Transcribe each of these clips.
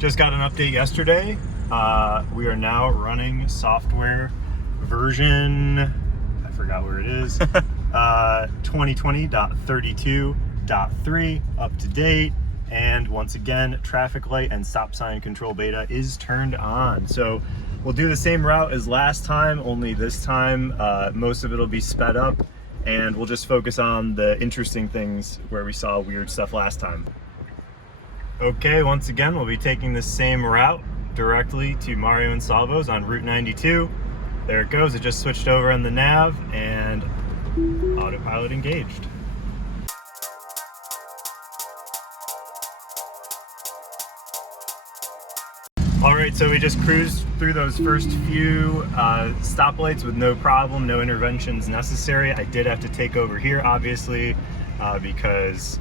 Just got an update yesterday. We are now running software version, I forgot where it is, 2020.32.3, up to date. And once again, traffic light and stop sign control beta is turned on. So we'll do the same route as last time, only this time most of it will be sped up, and we'll just focus on the interesting things where we saw weird stuff last time. Okay, once again, we'll be taking the same route directly to Mario and Salvo's on Route 92. There it goes. It just switched over on the nav and autopilot engaged. All right, so we just cruised through those first few stoplights with no problem, no interventions necessary. I did have to take over here, obviously, because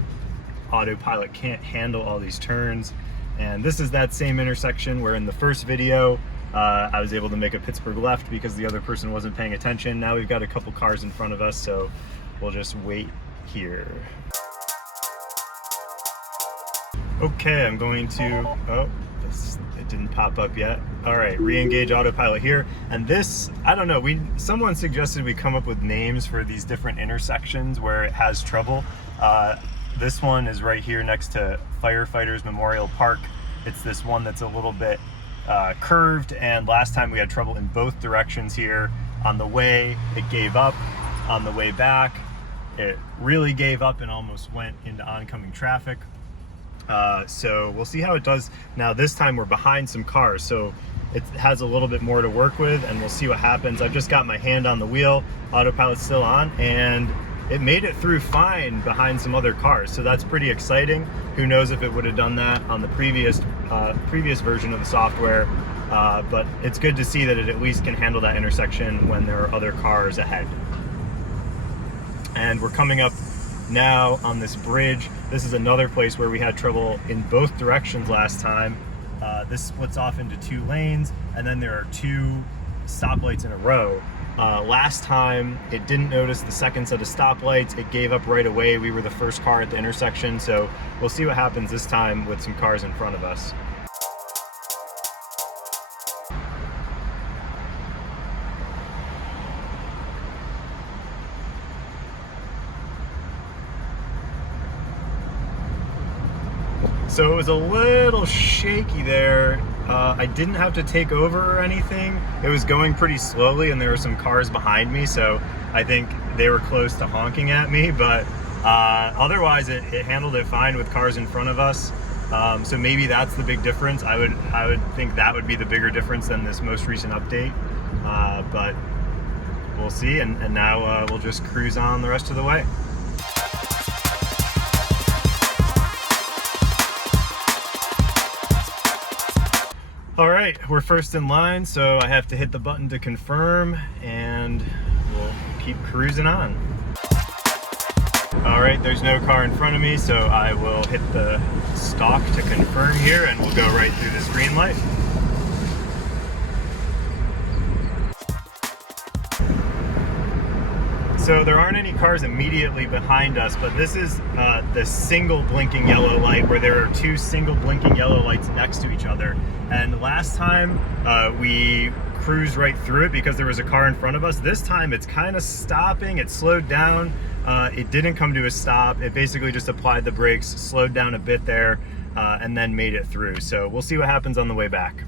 autopilot can't handle all these turns. And this is that same intersection where in the first video I was able to make a Pittsburgh left because the other person wasn't paying attention. Now we've got a couple cars in front of us, so we'll just wait here. Okay, I'm going to, it didn't pop up yet. All right, re-engage autopilot here. And this, I don't know, someone suggested we come up with names for these different intersections where it has trouble. This one is right here next to Firefighters Memorial Park. It's this one that's a little bit curved, and last time we had trouble in both directions here. On the way, it gave up. On the way back, it really gave up and almost went into oncoming traffic. So we'll see how it does. Now this time we're behind some cars, so it has a little bit more to work with, and we'll see what happens. I've just got my hand on the wheel, autopilot's still on, and it made it through fine behind some other cars, so that's pretty exciting. Who knows if it would have done that on the previous version of the software, but it's good to see that it at least can handle that intersection when there are other cars ahead. And we're coming up now on this bridge. This is another place where we had trouble in both directions last time. This splits off into two lanes, and then there are two stoplights in a row. Last time it didn't notice the second set of stoplights. It gave up right away. We were the first car at the intersection, so we'll see what happens this time with some cars in front of us. So it was a little shaky there. I didn't have to take over or anything. It was going pretty slowly, and there were some cars behind me, so I think they were close to honking at me, but otherwise it handled it fine with cars in front of us. So maybe that's the big difference. I would think that would be the bigger difference than this most recent update, but we'll see. And now we'll just cruise on the rest of the way. All right, we're first in line, so I have to hit the button to confirm, and we'll keep cruising on. All right, there's no car in front of me, so I will hit the stalk to confirm here, and we'll go right through this green light. So there aren't any cars immediately behind us, but this is the single blinking yellow light, where there are two single blinking yellow lights next to each other. And last time we cruised right through it because there was a car in front of us. This time it's kind of stopping. It slowed down. It didn't come to a stop. It basically just applied the brakes, slowed down a bit there, and then made it through. So we'll see what happens on the way back.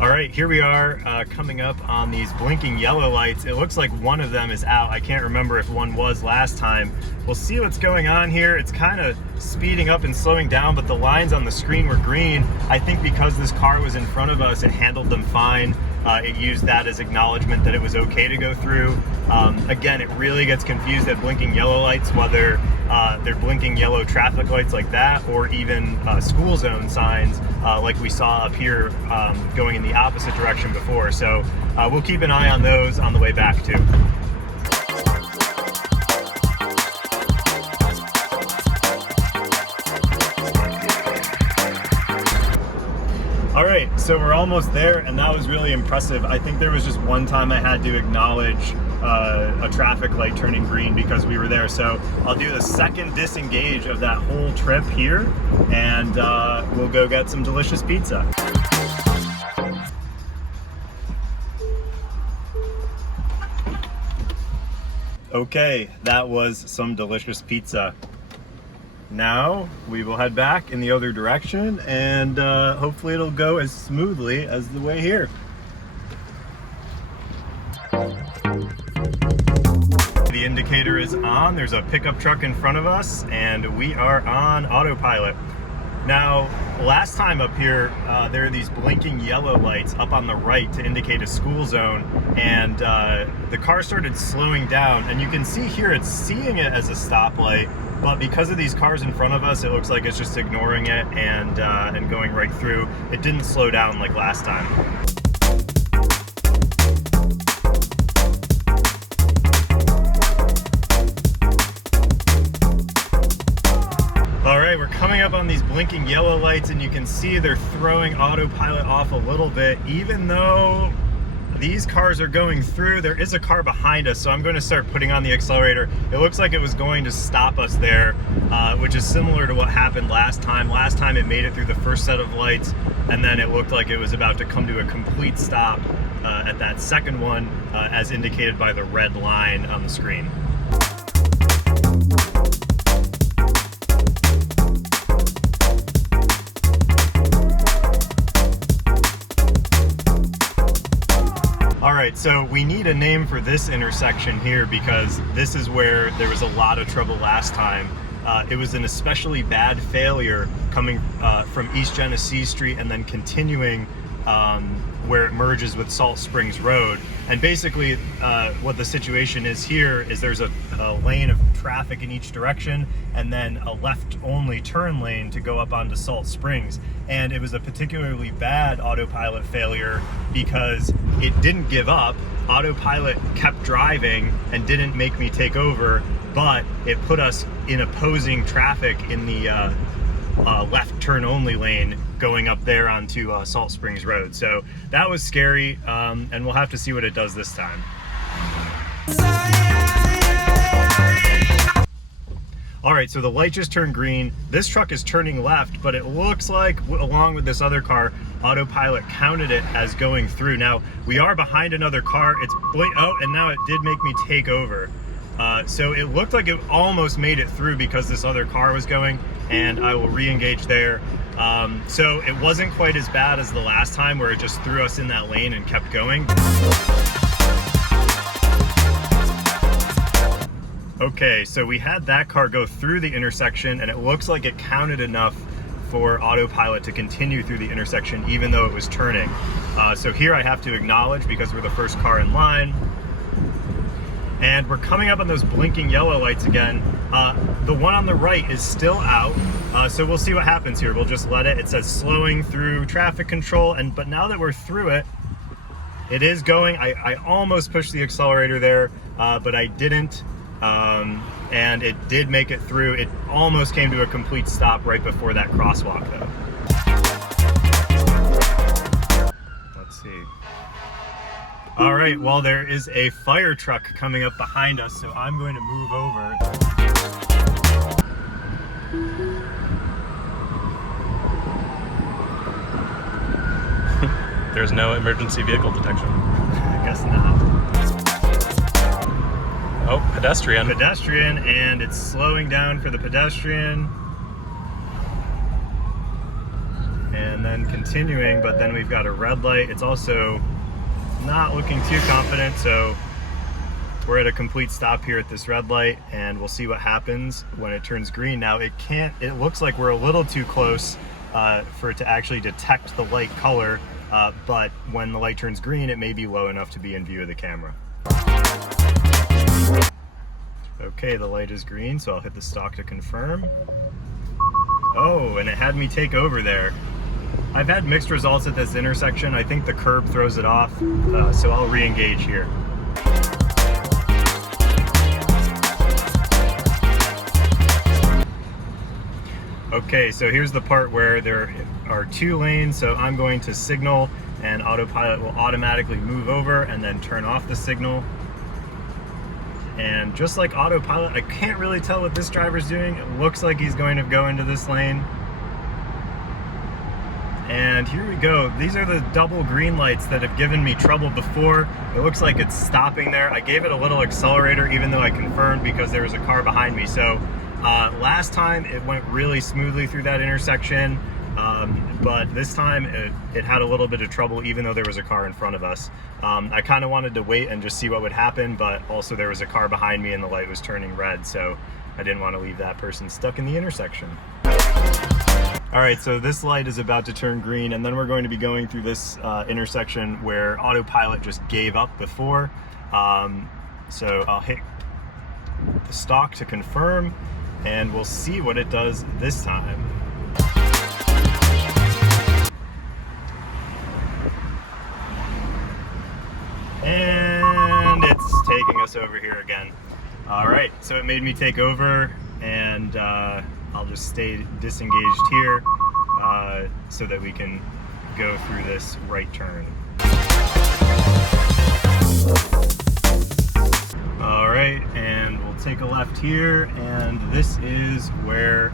All right, here we are coming up on these blinking yellow lights. It looks like one of them is out. I can't remember if one was last time. We'll see what's going on here. It's kind of speeding up and slowing down, but the lines on the screen were green. I think because this car was in front of us, it handled them fine. it used that as acknowledgement that it was okay to go through. Again, it really gets confused at blinking yellow lights, whether they're blinking yellow traffic lights like that, or even school zone signs like we saw up here going in the opposite direction before. So we'll keep an eye on those on the way back too. All right, so we're almost there, and that was really impressive. I think there was just one time I had to acknowledge a traffic light turning green because we were there. So I'll do the second disengage of that whole trip here, and we'll go get some delicious pizza. Okay, that was some delicious pizza. Now we will head back in the other direction, and hopefully it'll go as smoothly as the way here. The indicator is on. There's a pickup truck in front of us, and we are on autopilot. Now, last time up here, there are these blinking yellow lights up on the right to indicate a school zone, and the car started slowing down, and you can see here it's seeing it as a stoplight, but because of these cars in front of us, it looks like it's just ignoring it and going right through. It didn't slow down like last time. All right, we're coming up on these blinking yellow lights, and you can see they're throwing autopilot off a little bit. Even though these cars are going through, there is a car behind us, so I'm going to start putting on the accelerator. It looks like it was going to stop us there, which is similar to what happened last time. Last time it made it through the first set of lights, and then it looked like it was about to come to a complete stop at that second one, as indicated by the red line on the screen. All right, so we need a name for this intersection here because this is where there was a lot of trouble last time. It was an especially bad failure coming from East Genesee Street and then continuing where it merges with Salt Springs Road. And basically what the situation is here is there's a lane of traffic in each direction and then a left-only turn lane to go up onto Salt Springs. And it was a particularly bad autopilot failure because it didn't give up. Autopilot kept driving and didn't make me take over, but it put us in opposing traffic in the left turn only lane going up there onto Salt Springs Road. So that was scary, and we'll have to see what it does this time. All right, so the light just turned green. This truck is turning left, but it looks like, along with this other car, autopilot counted it as going through. Now, we are behind another car. Oh, and now it did make me take over. So it looked like it almost made it through because this other car was going, and I will re-engage there. So it wasn't quite as bad as the last time where it just threw us in that lane and kept going. Okay, so we had that car go through the intersection, and it looks like it counted enough for autopilot to continue through the intersection even though it was turning. So here I have to acknowledge because we're the first car in line. And we're coming up on those blinking yellow lights again. The one on the right is still out, so we'll see what happens here. We'll just let it. It says slowing through traffic control, but now that we're through it, it is going. I almost pushed the accelerator there, but I didn't. And it did make it through. It almost came to a complete stop right before that crosswalk though. Let's see. All right, well, there is a fire truck coming up behind us, so I'm going to move over. There's no emergency vehicle detection. I guess not. Oh, pedestrian. Pedestrian, and it's slowing down for the pedestrian. And then continuing, but then we've got a red light. It's also not looking too confident, so we're at a complete stop here at this red light, and we'll see what happens when it turns green. Now it looks like we're a little too close for it to actually detect the light color, but when the light turns green, it may be low enough to be in view of the camera. Okay, the light is green, so I'll hit the stalk to confirm. Oh, and it had me take over there. I've had mixed results at this intersection. I think the curb throws it off, so I'll re-engage here. Okay, so here's the part where there are 2 lanes, so I'm going to signal and Autopilot will automatically move over and then turn off the signal. And just like Autopilot, I can't really tell what this driver's doing. It looks like he's going to go into this lane. And here we go. These are the double green lights that have given me trouble before. It looks like it's stopping there. I gave it a little accelerator even though I confirmed because there was a car behind me. So last time it went really smoothly through that intersection, but this time it had a little bit of trouble even though there was a car in front of us. I kind of wanted to wait and just see what would happen, but also there was a car behind me and the light was turning red, so I didn't want to leave that person stuck in the intersection. All right, so this light is about to turn green, and then we're going to be going through this intersection where Autopilot just gave up before. So I'll hit the stalk to confirm, and we'll see what it does this time. And it's taking us over here again. All right, so it made me take over, and I'll just stay disengaged here so that we can go through this right turn. All right, and we'll take a left here, and this is where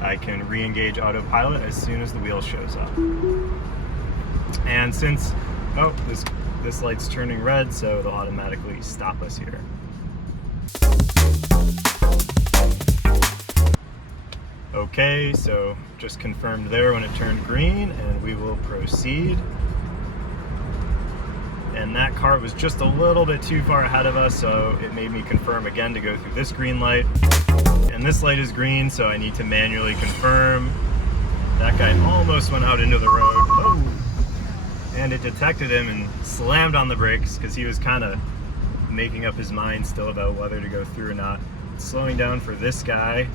I can re-engage Autopilot as soon as the wheel shows up. And since, oh, this light's turning red, so it'll automatically stop us here. Okay, so just confirmed there when it turned green, and we will proceed. And that car was just a little bit too far ahead of us, so it made me confirm again to go through this green light. And this light is green, so I need to manually confirm. That guy almost went out into the road. Oh! And it detected him and slammed on the brakes because he was kind of making up his mind still about whether to go through or not. Slowing down for this guy.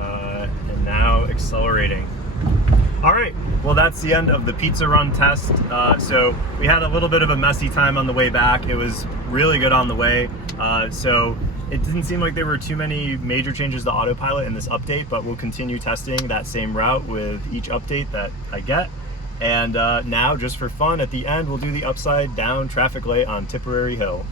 And now accelerating. All right, well, that's the end of the pizza run test. So we had a little bit of a messy time on the way back. It was really good on the way. So it didn't seem like there were too many major changes to Autopilot in this update, but we'll continue testing that same route with each update that I get. And now, just for fun, at the end, we'll do the upside down traffic light on Tipperary Hill.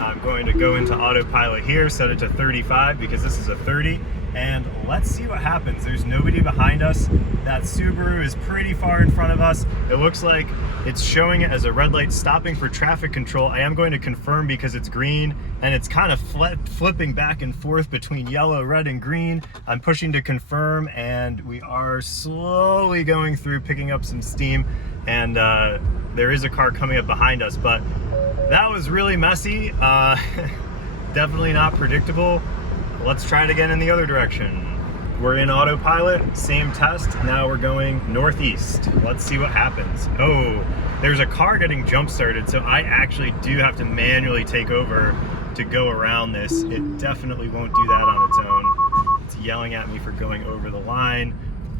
I'm going to go into Autopilot here, set it to 35 because this is a 30. And let's see what happens. There's nobody behind us. That Subaru is pretty far in front of us. It looks like it's showing it as a red light stopping for traffic control. I am going to confirm because it's green and it's kind of flipping back and forth between yellow, red, and green. I'm pushing to confirm and we are slowly going through, picking up some steam, and there is a car coming up behind us, but that was really messy. Definitely not predictable. Let's try it again in the other direction. We're in Autopilot, same test. Now we're going northeast. Let's see what happens. Oh, there's a car getting jump started, so I actually do have to manually take over to go around this. It definitely won't do that on its own. It's yelling at me for going over the line,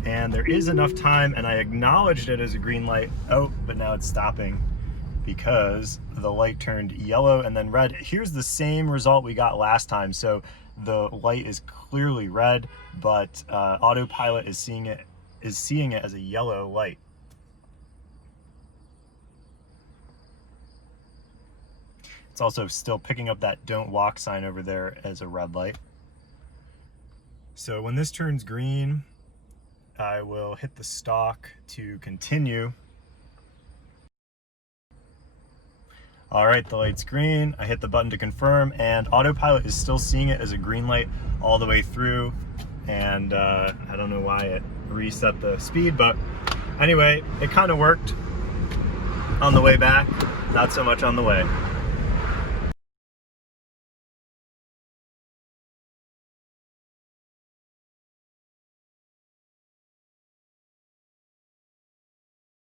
and there is enough time, and I acknowledged it as a green light. Oh, but now it's stopping because the light turned yellow and then red. Here's the same result we got last time. So the light is clearly red, but Autopilot is seeing it as a yellow light. It's also still picking up that don't walk sign over there as a red light. So when this turns green, I will hit the stalk to continue. All right, the light's green. I hit the button to confirm, and Autopilot is still seeing it as a green light all the way through. And I don't know why it reset the speed, but anyway, it kind of worked on the way back, not so much on the way.